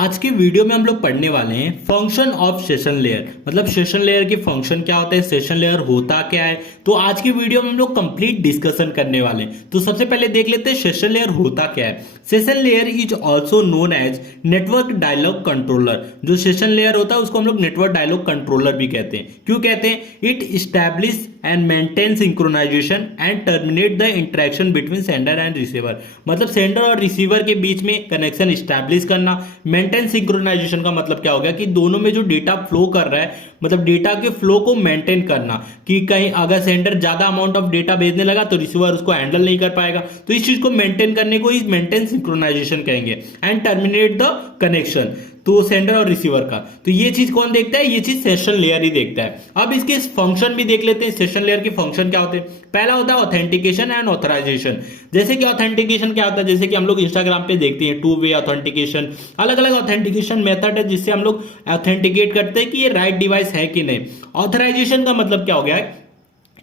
आज के वीडियो में हम लोग पढ़ने वाले हैं फंक्शन ऑफ सेशन लेयर। मतलब सेशन लेयर के फंक्शन क्या होता है, सेशन लेयर होता क्या है। तो आज की वीडियो में हम लोग कंप्लीट डिस्कशन करने वाले हैं। तो सबसे पहले देख लेते हैं सेशन लेयर होता क्या है। Session layer is also known as network dialogue controller. जो सेशन लेयर होता है उसको हम लोग नेटवर्क डायलॉग कंट्रोलर भी कहते हैं। क्यों कहते हैं? It establish and maintain synchronisation and terminate the interaction between sender and receiver. मतलब सेंडर और रिसीवर के बीच में कनेक्शन इस्टेब्लिश करना। मेंटेन सिंक्रोनाइजेशन का मतलब क्या हो गया कि दोनों में जो डेटा फ्लो कर रहा है, मतलब डेटा के फ्लो को मेंटेन करना कि कहीं अगर सेंडर ज्यादा अमाउंट ऑफ डेटा भेजने लगा तो रिसीवर उसको हैंडल नहीं कर पाएगा। तो इस चीज को मेंटेन करने को इस मेंटेन सिंक्रोनाइजेशन कहेंगे। एंड टर्मिनेट द कनेक्शन, तो सेंडर और रिसीवर का। तो ये चीज कौन देखता है? ये चीज सेशन लेयर ही देखता है। अब इसके फंक्शन भी देख लेते हैं। सेशन लेयर के फंक्शन क्या होते हैं? पहला होता है ऑथेंटिकेशन एंड ऑथराइजेशन। जैसे कि ऑथेंटिकेशन क्या होता है, जैसे कि हम लोग इंस्टाग्राम पे देखते हैं टू वे ऑथेंटिकेशन। अलग अलग ऑथेंटिकेशन मेथड है जिससे हम लोग ऑथेंटिकेट करते हैं कि ये राइट डिवाइस है कि नहीं। ऑथराइजेशन का मतलब क्या हो गया है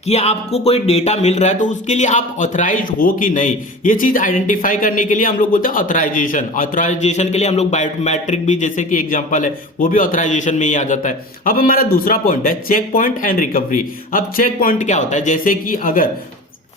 कि आपको कोई डेटा मिल रहा है तो उसके लिए आप ऑथराइज हो कि नहीं, ये चीज आइडेंटिफाई करने के लिए हम लोग बोलते हैं ऑथराइजेशन। ऑथराइजेशन के लिए हम लोग बायोमेट्रिक भी, जैसे कि एग्जांपल है, वो भी ऑथराइजेशन में ही आ जाता है। अब हमारा दूसरा पॉइंट है चेक पॉइंट एंड रिकवरी। अब चेक पॉइंट क्या होता है?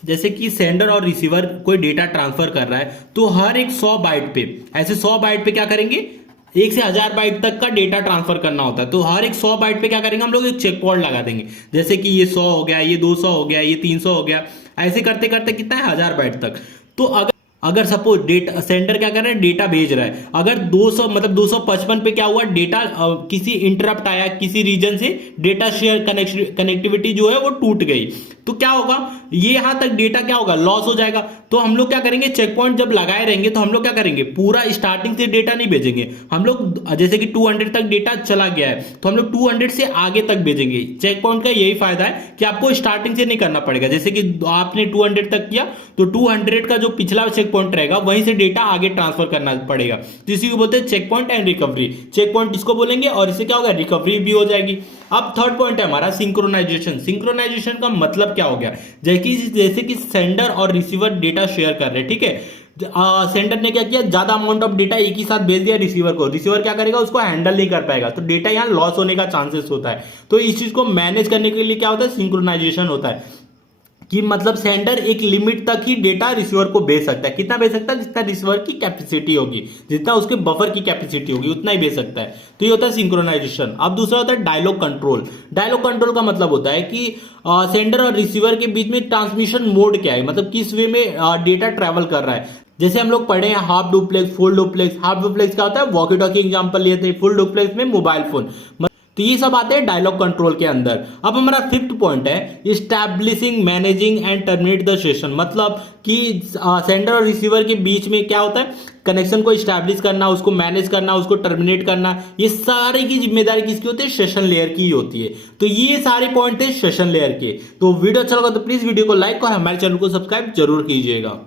जैसे कि सेंडर और रिसीवर कोई डेटा ट्रांसफर कर रहा है तो हर एक 100 बाइट पे, ऐसे 100 बाइट पे क्या करेंगे, 1 से 1000 बाइट तक का डेटा ट्रांसफर करना होता है। तो हर एक 100 बाइट पे क्या करेंगे हम लोग, एक चेक पॉइंट लगा देंगे। जैसे कि ये 100 हो गया, ये 200 हो गया, ये 300 हो गया, ऐसे करते करते कितना है, 1000 बाइट तक। तो अगर सपोज डेटा सेंडर क्या कर रहा है, डेटा भेज रहा है, अगर 200 मतलब 255 पे क्या हुआ, डेटा किसी इंटरप्ट आया, किसी रीजन से डेटा शेयर कनेक्टिविटी जो है वो टूट गई, तो क्या होगा, ये यहां तक डेटा क्या होगा, लॉस हो जाएगा। तो हम लोग क्या करेंगे, चेक पॉइंट जब लगाए रहेंगे तो हम लोग क्या करेंगे, पूरा स्टार्टिंग से डेटा नहीं भेजेंगे हम लोग। जैसे कि 200 तक डेटा चला गया है तो हम लोग 200 से आगे तक भेजेंगे। चेक पॉइंट का यही फायदा है कि आपको स्टार्टिंग से नहीं करना पड़ेगा। जैसे कि आपने 200 तक किया तो 200 का जो पिछला चेक पॉइंट रहेगा वहीं से डेटा आगे ट्रांसफर करना पड़ेगा। तो इसी को बोलते हैं check point and recovery. Check point इसको बोलेंगे और इससे क्या होगा, रिकवरी भी हो जाएगी। अब थर्ड पॉइंट है हमारा सिंक्रोनाइजेशन। सिंक्रोनाइजेशन का मतलब क्या हो गया, जैसे कि सेंडर और रिसीवर डेटा शेयर कर रहे हैं, ठीक है। सेंडर ने क्या किया, ज्यादा अमाउंट ऑफ डेटा एक ही साथ भेज दिया रिसीवर को। रिसीवर क्या करेगा, उसको हैंडल नहीं कर पाएगा, तो डेटा यहां लॉस होने का चांसेस होता है। तो इस चीज को मैनेज करने के लिए क्या होता है, सिंक्रोनाइजेशन होता है। कि मतलब सेंडर एक लिमिट तक ही डेटा रिसीवर को भेज सकता है। कितना भेज सकता है? जितना रिसीवर की कैपेसिटी होगी, जितना उसके बफर की कैपेसिटी होगी उतना ही भेज सकता है। तो ये होता है सिंक्रोनाइजेशन। अब दूसरा होता है डायलॉग कंट्रोल। डायलॉग कंट्रोल का मतलब होता है कि सेंडर और रिसीवर के बीच में ट्रांसमिशन मोड क्या है, मतलब किस वे में डेटा ट्रेवल कर रहा है। जैसे हम लोग पढ़े हैं half duplex, full duplex. Half duplex क्या होता है, वॉकी टॉकी एग्जांपल लिए थे। फुल डुप्लेक्स में मोबाइल फोन। तो ये सब आते हैं डायलॉग कंट्रोल के अंदर। अब हमारा फिफ्थ पॉइंट है establishing, managing and terminate the session. मतलब कि सेंडर और रिसीवर के बीच में क्या होता है, कनेक्शन को इस्टेब्लिश करना, उसको मैनेज करना, उसको टर्मिनेट करना, ये सारी की जिम्मेदारी किसकी होती है, सेशन लेयर की होती है। तो ये सारे पॉइंट थे सेशन लेयर के। तो वीडियो अच्छा लगा तो प्लीज वीडियो को लाइक और हमारे चैनल को सब्सक्राइब जरूर कीजिएगा।